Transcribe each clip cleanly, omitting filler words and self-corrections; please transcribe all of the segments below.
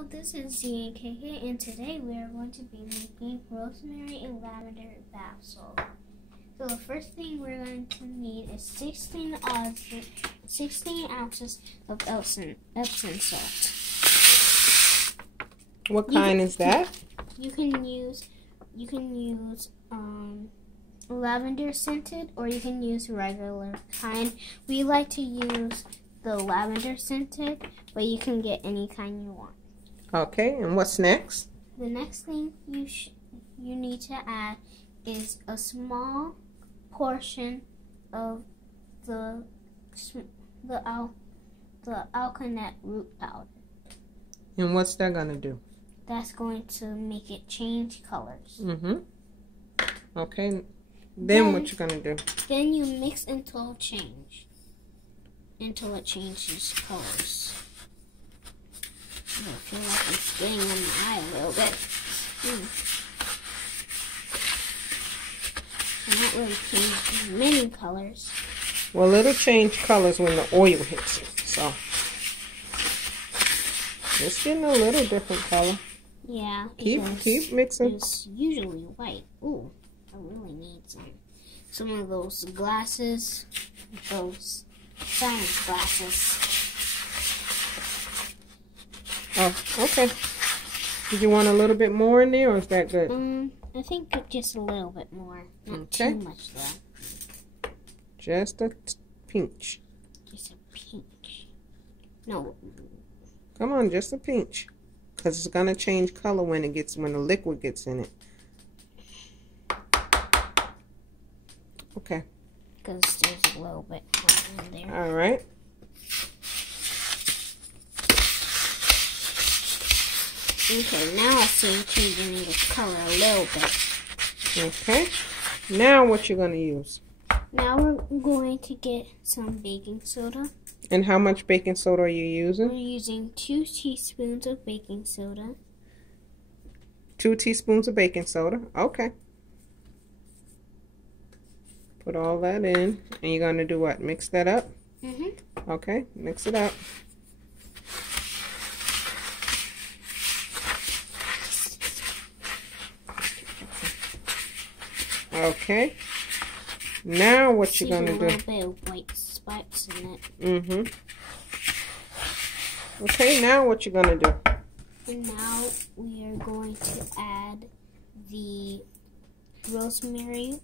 Hello, this is ZKK, and today we are going to be making rosemary and lavender bath salt. So the first thing we're going to need is 16 ounces of Epsom salt. What kind is that? You can use lavender scented, or you can use regular kind. We like to use the lavender scented, but you can get any kind you want. Okay, and what's next? The next thing you need to add is a small portion of the Alkanet root powder. And what's that gonna do? That's going to make it change colors. Okay. Then what you gonna do? Then you mix until it changes colors. I feel like it's getting in my eye a little bit. I'm not really changing many colors. Well, it'll change colors when the oil hits it. So it's getting a little different color. Yeah. Keep mixing. It's usually white. Ooh, I really need some of those glasses. Those science glasses. Oh, okay. Did you want a little bit more in there, or is that good? I think just a little bit more. Not okay. Too much though. Just a pinch. Just a pinch. No. Come on, just a pinch. Because it's gonna change color when the liquid gets in it. Okay. Because there's a little bit more in there. All right. Okay, now I see it changing the color a little bit. Okay. Now what you're going to use? Now we're going to get some baking soda. And how much baking soda are you using? We're using 2 teaspoons of baking soda. 2 teaspoons of baking soda. Okay. Put all that in. And you're going to do what? Mix that up? Okay. Mix it up. Okay. Now what you're gonna do? A little bit of white spikes in it. Okay. Now what you're gonna do? And now we are going to add the rosemary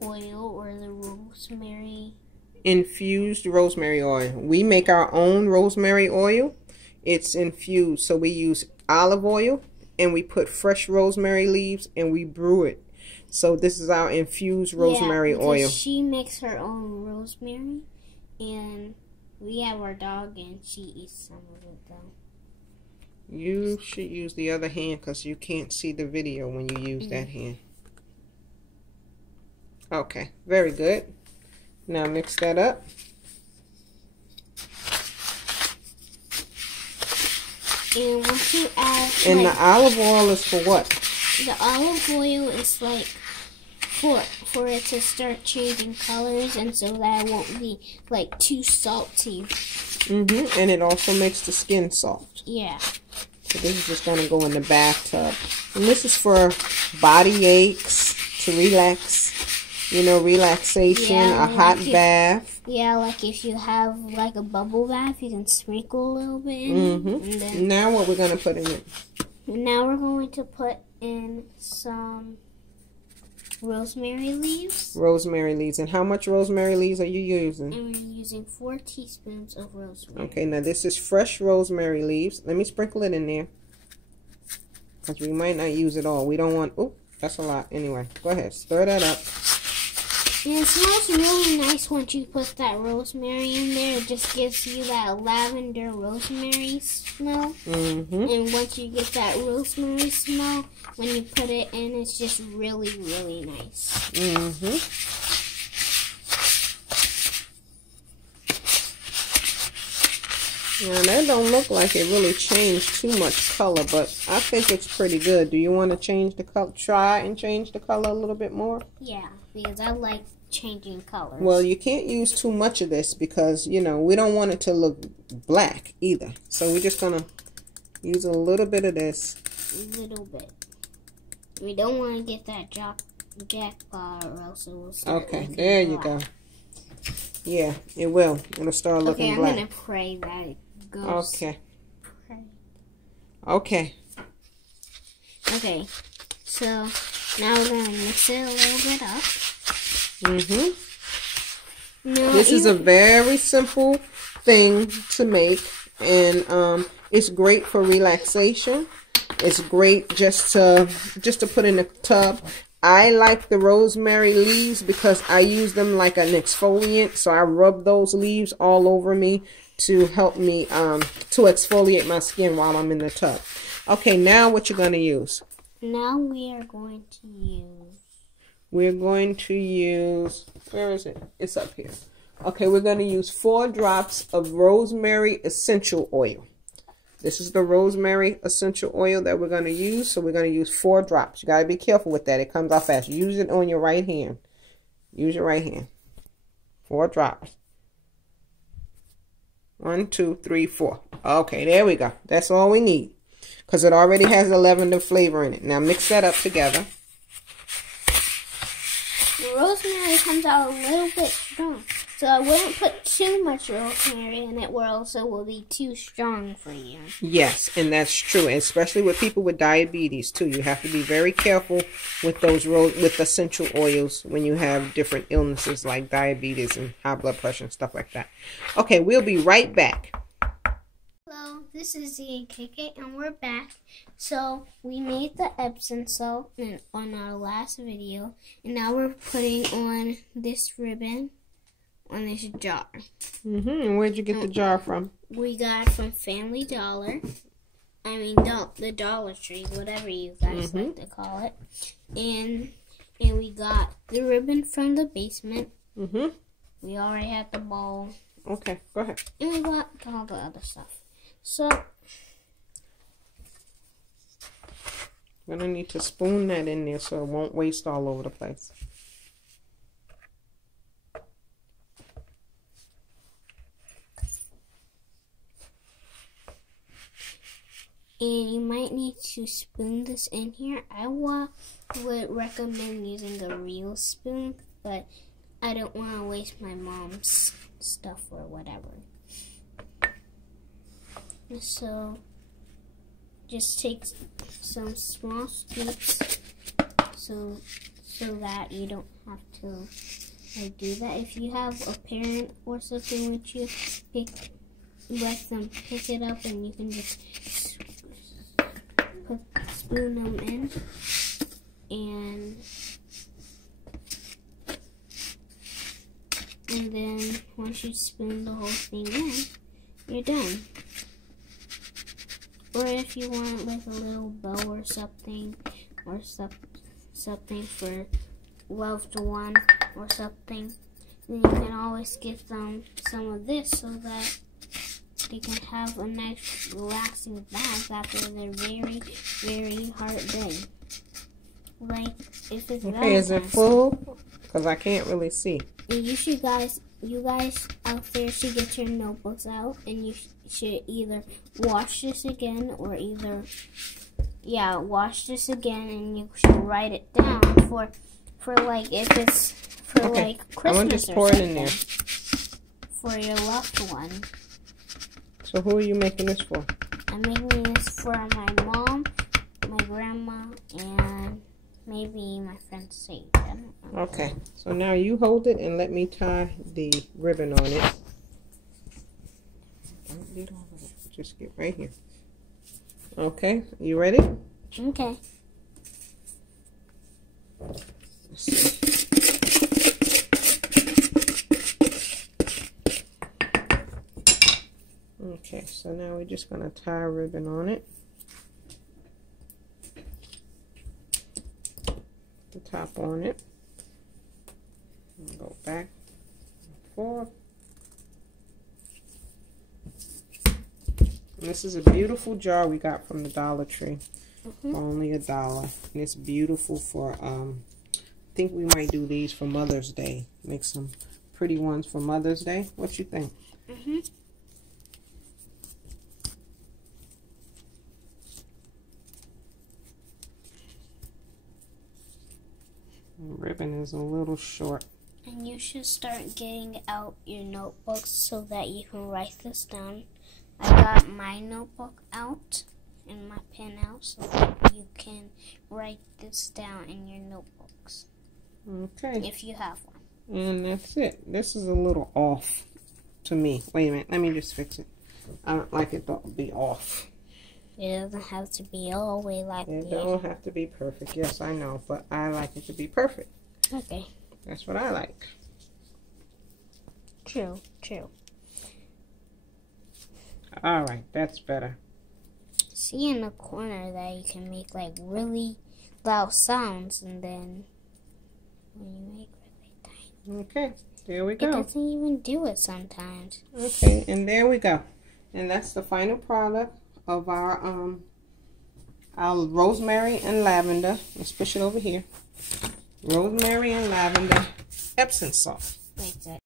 oil, or the rosemary infused rosemary oil. We make our own rosemary oil. It's infused, so we use olive oil and we put fresh rosemary leaves and we brew it. So this is our infused rosemary oil. She makes her own rosemary, and we have our dog, and she eats some of it though. You should use the other hand because you can't see the video when you use that hand. Okay, very good. Now mix that up. And once you add, and the olive oil is for what? The olive oil is like for it to start changing colors, and so that it won't be like too salty. And it also makes the skin soft. Yeah. So this is just gonna go in the bathtub, and this is for body aches, to relax. You know, relaxation, a hot bath. Yeah, like if you have like a bubble bath, you can sprinkle a little bit in. And then, now what we're gonna put in it? Now we're going to put in some rosemary leaves. Rosemary leaves. And how much rosemary leaves are you using? And we're using 4 teaspoons of rosemary. Okay, now this is fresh rosemary leaves. Let me sprinkle it in there, because we might not use it all. We don't want, oh, that's a lot. Anyway, go ahead, stir that up. And it smells really nice once you put that rosemary in there. It just gives you that lavender rosemary smell. And once you get that rosemary smell, when you put it in, it's just really, really nice. Now that don't look like it really changed too much color, but I think it's pretty good. Do you want to change the color? Try and change the color a little bit more? Yeah, because I like changing colors. Well, you can't use too much of this because, you know, we don't want it to look black either. So we're just going to Use a little bit of this. A little bit. We don't want to get that jackpot or else it will start. Okay, there you go. Yeah, it will. It'll start looking black. Okay, I'm going to pray that it goes. Okay. Pray. Okay. Okay, so now we're going to mix it a little bit up. Now, this is a very simple thing to make, and it's great for relaxation. It's great just to put in a tub. I like the rosemary leaves because I use them like an exfoliant. So I rub those leaves all over me to help me to exfoliate my skin while I'm in the tub. Okay, now what you're going to use? Now we are going to use, where is it? It's up here. Okay, we're going to use 4 drops of rosemary essential oil. This is the rosemary essential oil that we're going to use. So we're going to use 4 drops. You got to be careful with that. It comes out fast. Use it on your right hand. Use your right hand. 4 drops. 1, 2, 3, 4. Okay, there we go. That's all we need, because it already has the lavender flavor in it. Now mix that up together. The rosemary comes out a little bit strong, so I wouldn't put too much rosemary in it, or else it will be too strong for you. Yes, and that's true, especially with people with diabetes too. You have to be very careful with those with essential oils when you have different illnesses like diabetes and high blood pressure and stuff like that. Okay, we'll be right back. Hello, this is Z and KK, and we're back. So we made the Epsom salt on our last video, and now we're putting on this ribbon on this jar. And where'd you get the jar from? We got it from Family Dollar. I mean, the Dollar Tree, whatever you guys like to call it. And we got the ribbon from the basement. We already had the bowl. Okay, go ahead. And we got all the other stuff. So we're gonna need to spoon that in there so it won't waste all over the place. And you might need to spoon this in here. I would recommend using a real spoon, but I don't want to waste my mom's stuff or whatever. So just take some small scoops so that you don't have to do that. If you have a parent or something with you, let them pick it up, and you can just spoon them in, and then once you spoon the whole thing in, you're done. Or if you want like a little bow or something, or something for loved one or something, then you can always give them some of this so that they can have a nice relaxing bath after their very, very hard day. Like if it's okay, is it full? Because I can't really see. And you guys out there should get your notebooks out, and you should either wash this again, or wash this again, and you should write it down for like if it's for like Christmas, I'm gonna just pour it in there for your loved one. So who are you making this for? I'm making this for my mom, my grandma, and maybe my friend Sage. I don't know. Okay, so now you hold it and let me tie the ribbon on it. Don't get all of it. Just get right here. Okay, you ready? Okay. Let's see. Okay, so now we're just going to tie a ribbon on it. The top on it. And go back and forth. And this is a beautiful jar we got from the Dollar Tree. For only $1. And it's beautiful for, I think we might do these for Mother's Day. Make some pretty ones for Mother's Day. What you think? ribbon is a little short. And you should start getting out your notebooks so that you can write this down. I got my notebook out and my pen out so that you can write this down in your notebooks. Okay. If you have one. And that's it. This is a little off to me. Wait a minute. Let me just fix it. I don't like it to be off. It doesn't have to be all the way like that. It don't have to be perfect. Yes, I know. But I like it to be perfect. Okay. That's what I like. True, true. Alright, that's better. See in the corner that you can make like really loud sounds, and then when you make really tiny. Okay, there we go. It doesn't even do it sometimes. Okay, and there we go. And that's the final product of our rosemary and lavender. Let's push it over here. Rosemary and lavender Epsom salt. Like that.